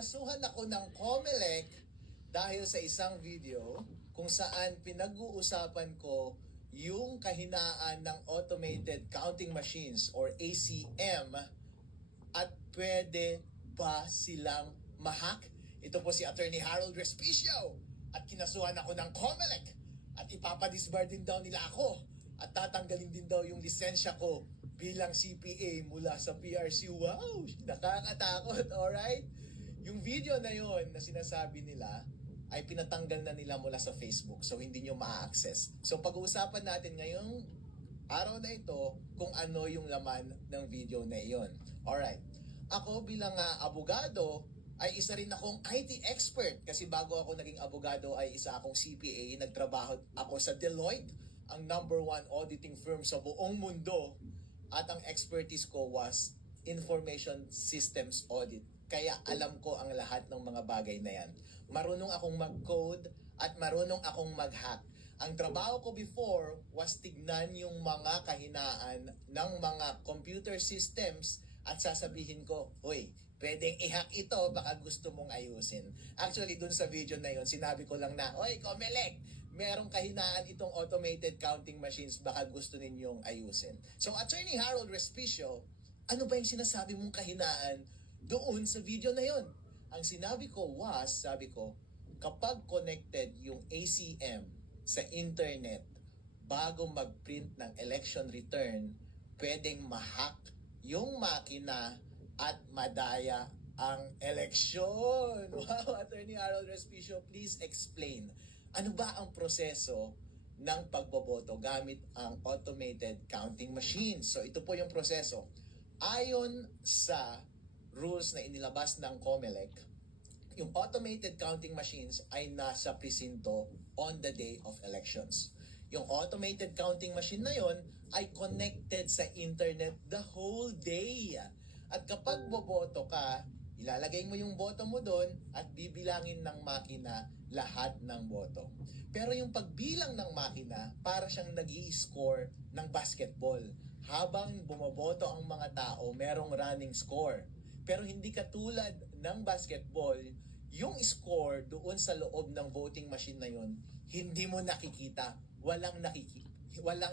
kinasuhan ako ng COMELEC dahil sa isang video kung saan pinag-uusapan ko yung kahinaan ng automated counting machines or ACM at pwede ba silang ma-hack? Ito po si Attorney Harold Respicio at kinasuhan ako ng COMELEC at ipapadisbar din daw nila ako at tatanggalin din daw yung lisensya ko bilang CPA mula sa PRC. Wow! Nakakatakot, alright? Yung video na yon na sinasabi nila ay pinatanggal na nila mula sa Facebook, so hindi nyo ma-access. So pag-uusapan natin ngayong araw na ito kung ano yung laman ng video na iyon. Alright. Ako bilang abogado ay isa rin akong IT expert kasi bago ako naging abogado ay isa akong CPA. Nagtrabaho ako sa Deloitte, ang #1 auditing firm sa buong mundo. At ang expertise ko was information systems audit. Kaya alam ko ang lahat ng mga bagay na yan. Marunong akong mag-code at marunong akong mag-hack. Ang trabaho ko before was tignan yung mga kahinaan ng mga computer systems at sasabihin ko, "Hoy, pwedeng i-hack ito, baka gusto mong ayusin." Actually, dun sa video na yon sinabi ko lang na, "Hoy, COMELEC, merong kahinaan itong automated counting machines, baka gusto ninyong ayusin." So, Attorney Harold Respicio, ano ba yung sinasabi mong kahinaan doon sa video na yon? Ang sinabi ko was, sabi ko, kapag connected yung ACM sa internet bago mag-print ng election return, pwedeng ma-hack yung makina at madaya ang eleksyon. Wow, Attorney Harold Respicio, please explain. Ano ba ang proseso ng pagboboto gamit ang automated counting machine? So ito po yung proseso. Ayon sa rules na inilabas ng COMELEC, yung automated counting machines ay nasa presinto on the day of elections. Yung automated counting machine na yon ay connected sa internet the whole day. At kapag boboto ka, ilalagay mo yung boto mo doon at bibilangin ng makina lahat ng boto. Pero yung pagbilang ng makina, para siyang nag-i-score ng basketball. Habang bumoboto ang mga tao, merong running score. Pero hindi katulad ng basketball, yung score doon sa loob ng voting machine na yun, hindi mo nakikita. Walang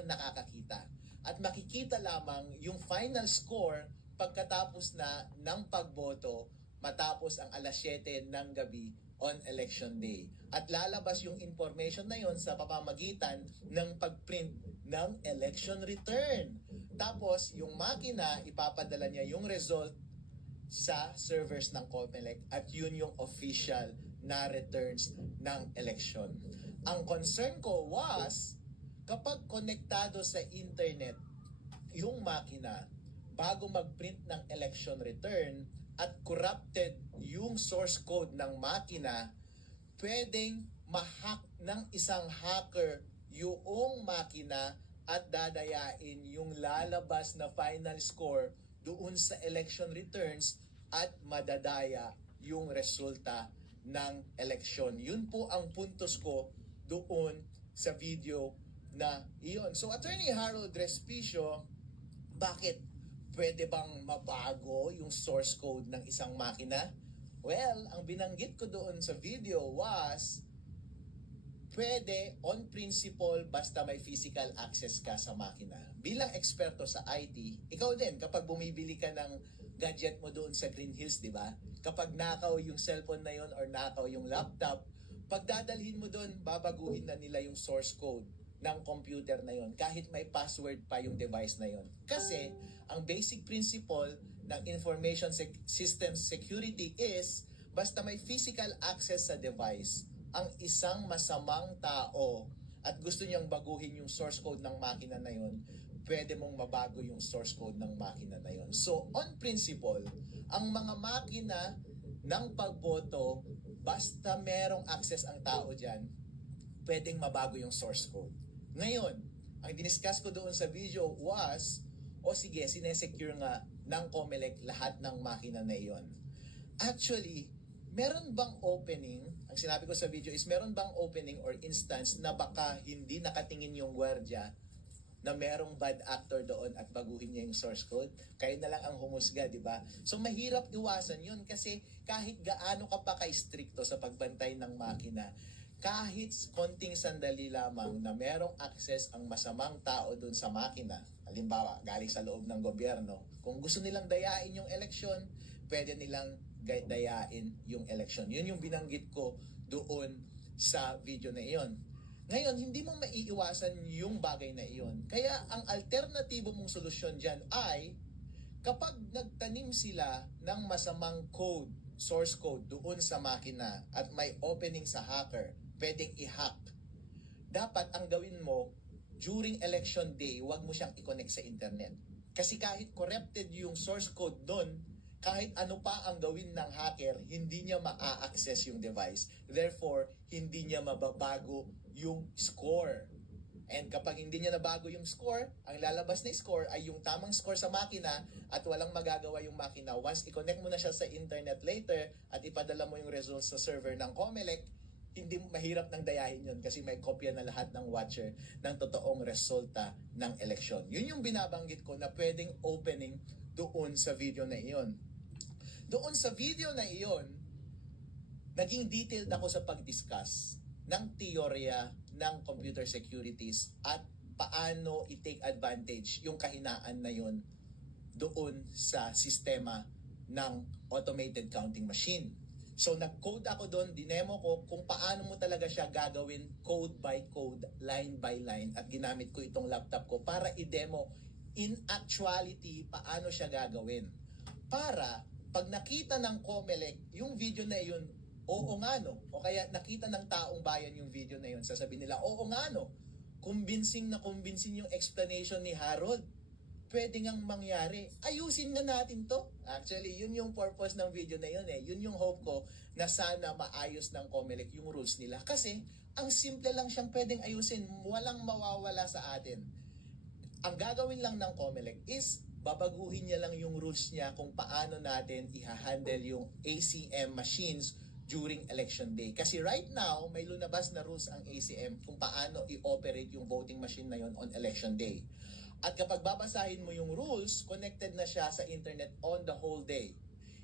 nakakakita. At makikita lamang yung final score pagkatapos na ng pagboto matapos ang 7:00 ng gabi on election day. At lalabas yung information na yon sa pamamagitan ng pagprint ng election return. Tapos yung makina, ipapadala niya yung result sa servers ng COMELEC at yun yung official na returns ng election. Ang concern ko was kapag konektado sa internet yung makina bago mag-print ng election return at corrupted yung source code ng makina, pwedeng ma-hack ng isang hacker yung makina at dadayain yung lalabas na final score doon sa election returns at madadaya yung resulta ng eleksyon. Yun po ang puntos ko doon sa video na iyon. So, Attorney Harold Respicio, bakit pwede bang mabago yung source code ng isang makina? Well, ang binanggit ko doon sa video was pwede on principle basta may physical access ka sa makina. Bilang eksperto sa IT, ikaw din kapag bumibili ka ng gadget mo doon sa Green Hills, di ba? Kapag nakaw yung cellphone na yon or nakaw yung laptop, pag dadalhin mo doon, babaguhin na nila yung source code ng computer na yon kahit may password pa yung device na yon. Kasi ang basic principle ng information system security is basta may physical access sa device, ang isang masamang tao at gusto niyang baguhin yung source code ng makina na yon, pwede mong mabago yung source code ng makina na yon. So, on principle, ang mga makina ng pagboto, basta merong access ang tao dyan, pwedeng mabago yung source code. Ngayon, ang diniscuss ko doon sa video was, sige, sinesecure nga ng COMELEC lahat ng makina na iyon. Actually, meron bang opening, ang sinabi ko sa video is meron bang opening or instance na baka hindi nakatingin yung gwardiya na merong bad actor doon at baguhin niya yung source code? Kayo na lang ang humusga, di ba? So mahirap iwasan yun kasi kahit gaano ka pa ka-stricto sa pagbantay ng makina, kahit konting sandali lamang na merong access ang masamang tao dun sa makina, halimbawa, galing sa loob ng gobyerno, kung gusto nilang dayain yung eleksyon, pwede nilang dayain yung eleksyon. Yun yung binanggit ko doon sa video na iyon. Ngayon, hindi mo maiiwasan yung bagay na iyon. Kaya ang alternatibo mong solusyon dyan ay kapag nagtanim sila ng masamang code, source code doon sa makina at may opening sa hacker, pwedeng i-hack. Dapat ang gawin mo, during election day, huwag mo siyang i-connect sa internet. Kasi kahit corrupted yung source code doon, kahit ano pa ang gawin ng hacker, hindi niya ma-access yung device. Therefore, hindi niya mababago yung score. And kapag hindi niya nabago yung score, ang lalabas na score ay yung tamang score sa makina at walang magagawa yung makina. Once i-connect mo na siya sa internet later at ipadala mo yung results sa server ng COMELEC, hindi mahirap nang dayahin yun kasi may kopya na lahat ng watcher ng totoong resulta ng eleksyon. Yun yung binabanggit ko na pwedeng opening doon sa video na iyon. Doon sa video na iyon, naging detailed ako sa pag-discuss ng teorya ng computer securities at paano i-take advantage yung kahinaan na yun doon sa sistema ng automated counting machine. So nag-code ako doon, dinemo ko kung paano mo talaga siya gagawin code by code, line by line at ginamit ko itong laptop ko para i-demo in actuality paano siya gagawin. Para pag nakita ng COMELEC yung video na yun, oo nga no, o kaya nakita ng taong bayan yung video na yun, sasabihin nila, oo nga no, convincing yung explanation ni Harold. Pwede ngang mangyari. Ayusin na natin to. Actually, yun yung purpose ng video na yun eh. Yun yung hope ko na sana maayos ng COMELEC yung rules nila. Kasi, ang simple lang siyang pwedeng ayusin. Walang mawawala sa atin. Ang gagawin lang ng COMELEC is babaguhin niya lang yung rules niya kung paano natin i-handle yung ACM machines during election day. Kasi right now, may lunabas na rules ang ACM kung paano i-operate yung voting machine na yon on election day. At kapag babasahin mo yung rules, connected na siya sa internet on the whole day.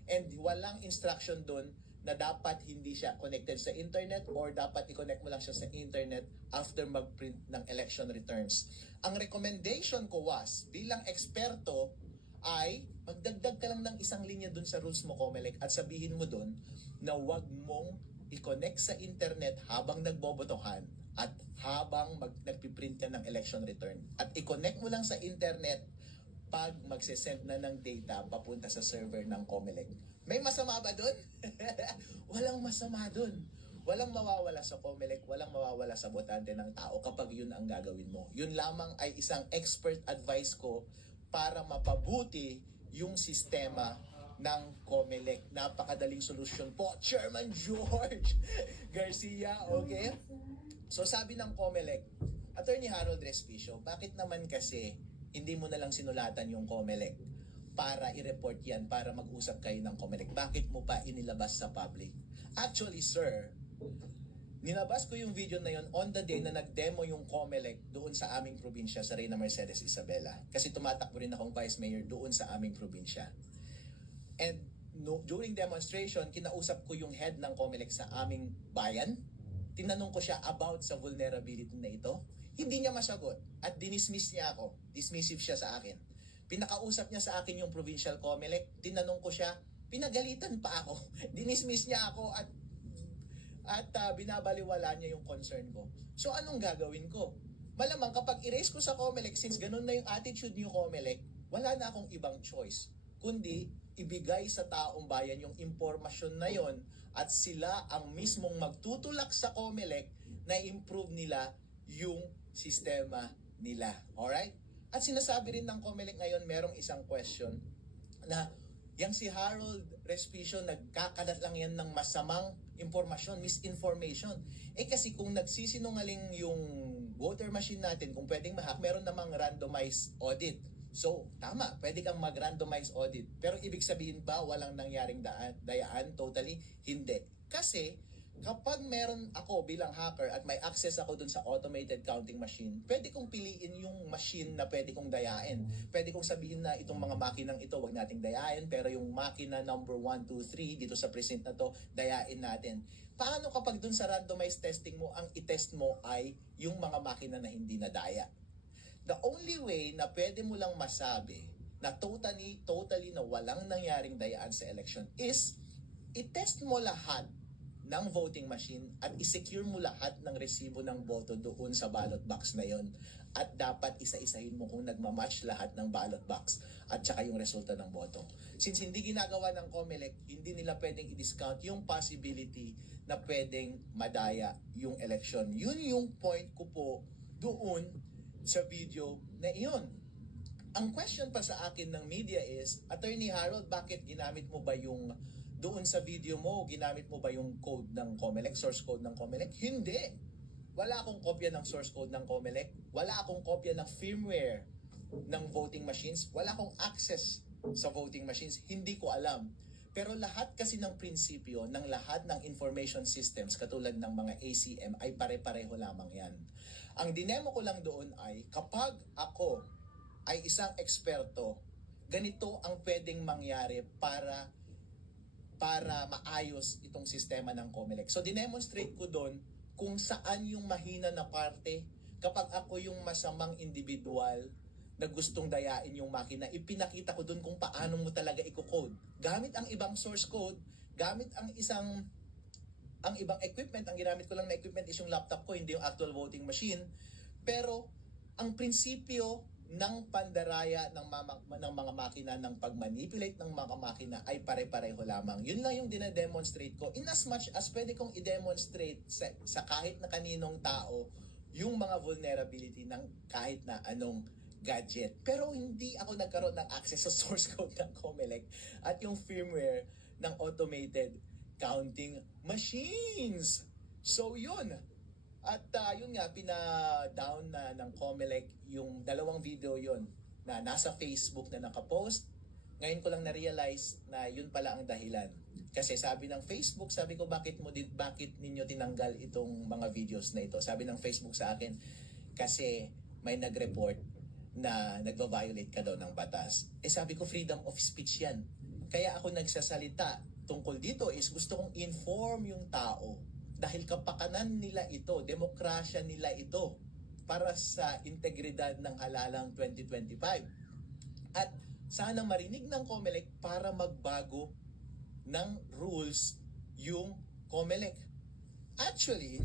And walang instruction doon na dapat hindi siya connected sa internet or dapat i-connect mo lang siya sa internet after mag-print ng election returns. Ang recommendation ko was, bilang eksperto, ay magdagdag ka lang ng isang linya doon sa rules mo, COMELEC, at sabihin mo doon na wag mong i-connect sa internet habang nagbobotohan at habang nagpiprint ka ng election return. At i-connect mo lang sa internet pag magsesend na ng data papunta sa server ng COMELEC. May masama ba doon? Walang masama doon. Walang mawawala sa COMELEC, walang mawawala sa botante ng tao kapag yun ang gagawin mo. Yun lamang ay isang expert advice ko para mapabuti yung sistema ng COMELEC. Napakadaling solusyon po, Chairman George Garcia, okay? So sabi ng COMELEC, Attorney Harold Respicio, bakit naman kasi hindi mo na lang sinulatan yung COMELEC para i-report yan, para mag-usap kayo ng COMELEC? Bakit mo pa inilabas sa public? Actually, sir, nilabas ko yung video na yun on the day na nag-demo yung COMELEC doon sa aming probinsya, sa Reyna Mercedes Isabela. Kasi tumatakbo rin akong Vice Mayor doon sa aming probinsya. And during demonstration, kinausap ko yung head ng COMELEC sa aming bayan. Tinanong ko siya about sa vulnerability na ito. Hindi niya masagot at dinismiss niya ako. Dismissive siya sa akin. Pinakausap niya sa akin yung provincial COMELEC. Tinanong ko siya, pinagalitan pa ako. Dinismiss niya ako at binabaliwala niya yung concern ko. So anong gagawin ko? Malamang kapag i-raise ko sa COMELEC, since ganun na yung attitude niyo COMELEC, wala na akong ibang choice kundi ibigay sa taong bayan yung impormasyon na yon at sila ang mismong magtutulak sa COMELEC na improve nila yung sistema nila. Alright? At sinasabi rin ng COMELEC ngayon, merong isang question na yang si Harold Respicio, nagkakalat lang yan ng masamang impormasyon, misinformation. Eh kasi kung nagsisinungaling yung voter machine natin, kung pwedeng ma-hack, meron namang randomized audit. So, tama, pwede kang mag-randomize audit. Pero ibig sabihin ba walang nangyaring dayaan? Totally, hindi. Kasi, Kapag meron ako bilang hacker at may access ako dun sa automated counting machine, pwede kong piliin yung machine na pwede kong dayain. Pwede kong sabihin na itong mga makinang ito, wag nating dayain, pero yung makina number 1, 2, 3 dito sa precinct na to, dayain natin. Paano kapag dun sa randomized testing mo, ang itest mo ay yung mga makina na hindi nadaya? The only way na pwede mo lang masabi na totally na walang nangyaring dayaan sa election is itest mo lahat ng voting machine at isecure mo lahat ng resibo ng boto doon sa ballot box na yon. At dapat isa-isahin mo kung nagmamatch lahat ng ballot box at saka yung resulta ng boto. Since hindi ginagawa ng COMELEC, hindi nila pwedeng i-discount yung possibility na pwedeng madaya yung election. Yun yung point ko po doon sa video na iyon. Ang question pa sa akin ng media is, Attorney Harold, bakit ginamit mo ba yung doon sa video mo, ginamit mo ba yung code ng COMELEC, source code ng COMELEC? Hindi. Wala akong kopya ng source code ng COMELEC. Wala akong kopya ng firmware ng voting machines. Wala akong access sa voting machines. Hindi ko alam. Pero lahat kasi ng prinsipyo ng lahat ng information systems katulad ng mga ACM ay pare-pareho lamang yan. Ang dinemo ko lang doon ay kapag ako ay isang eksperto, ganito ang pwedeng mangyari para maayos itong sistema ng COMELEC. So, dinemonstrate ko doon kung saan yung mahina na parte kapag ako yung masamang individual na gustong dayain yung makina. Ipinakita ko doon kung paano mo talaga i-code. Gamit ang ibang source code, gamit ang ibang equipment. Ang ginamit ko lang na equipment is yung laptop ko, hindi yung actual voting machine. Pero, ang prinsipyo ng pandaraya ng mga makina, ng pagmanipulate ng mga makina ay pare-pareho lamang. Yun lang yung dinedemonstrate ko. In as much as pwede kong i-demonstrate sa kahit na kaninong tao yung mga vulnerability ng kahit na anong gadget. Pero hindi ako nagkaroon ng access sa source code ng COMELEC at yung firmware ng automated counting machines. So yun. At yun nga, pina-down na ng COMELEC yung dalawang video yun na nasa Facebook na nakapost. Ngayon ko lang na-realize na yun pala ang dahilan. Kasi sabi ng Facebook, sabi ko bakit ninyo tinanggal itong mga videos na ito? Sabi ng Facebook sa akin, kasi may nag-report na nagva-violate ka daw ng batas. Sabi ko freedom of speech yan. Kaya ako nagsasalita tungkol dito is gusto kong inform yung tao. Dahil kapakanan nila ito, demokrasya nila ito para sa integridad ng halalang 2025. At sana marinig ng COMELEC para magbago ng rules yung COMELEC. Actually,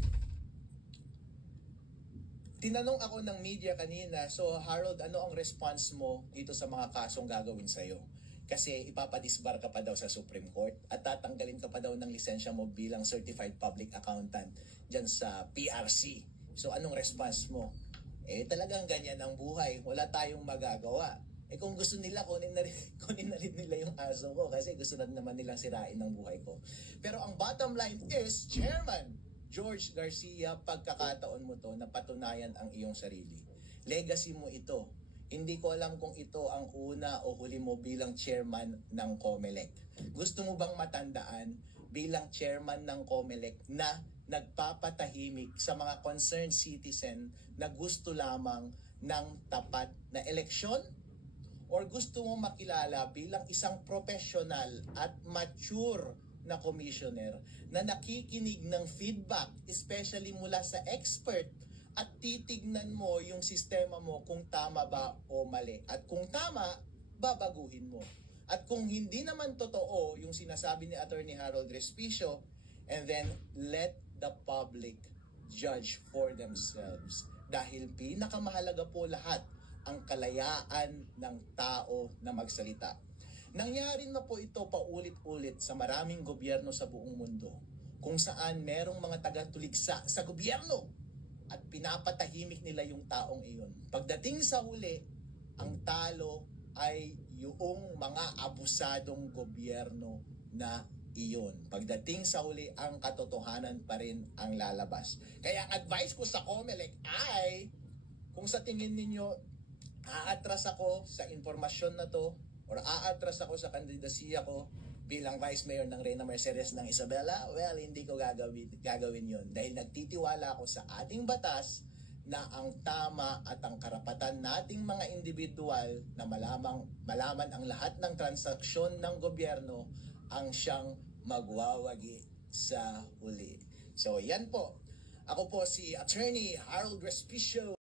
tinanong ako ng media kanina, so Harold, ano ang response mo dito sa mga kasong gagawin sa'yo? Kasi ipapadisbar ka pa daw sa Supreme Court at tatanggalin ka pa daw ng lisensya mo bilang Certified Public Accountant dyan sa PRC. So anong response mo? Talagang ganyan ang buhay. Wala tayong magagawa. Kung gusto nila, kunin na rin nila yung aso ko kasi gusto na naman nilang sirain ng buhay ko. Pero ang bottom line is, Chairman George Garcia, pagkakataon mo to na patunayan ang iyong sarili. Legacy mo ito. Hindi ko alam kung ito ang una o huli mo bilang chairman ng COMELEC. Gusto mo bang matandaan bilang chairman ng COMELEC na nagpapatahimik sa mga concerned citizen na gusto lamang ng tapat na eleksyon? Or gusto mo makilala bilang isang professional at mature na commissioner na nakikinig ng feedback, especially mula sa expert, at titignan mo yung sistema mo kung tama ba o mali. At kung tama, babaguhin mo. At kung hindi naman totoo yung sinasabi ni Attorney Harold Respicio, and then let the public judge for themselves. Dahil pinakamahalaga po lahat ang kalayaan ng tao na magsalita. Nangyari na po ito paulit-ulit sa maraming gobyerno sa buong mundo kung saan merong mga taga-tuligsa sa gobyerno at pinapatahimik nila yung taong iyon. Pagdating sa huli, ang talo ay yung mga abusadong gobyerno na iyon. Pagdating sa huli, ang katotohanan pa rin ang lalabas. Kaya ang advice ko sa COMELEC ay, kung sa tingin ninyo, aatras ako sa informasyon na to, or aatras ako sa kandidasiya ko, bilang Vice Mayor ng Reyna Mercedes ng Isabela, well, hindi ko gagawin yun. Dahil nagtitiwala ako sa ating batas na ang tama at ang karapatan nating mga individual na malaman ang lahat ng transaksyon ng gobyerno ang siyang magwawagi sa huli. So yan po. Ako po si Attorney Harold Respicio.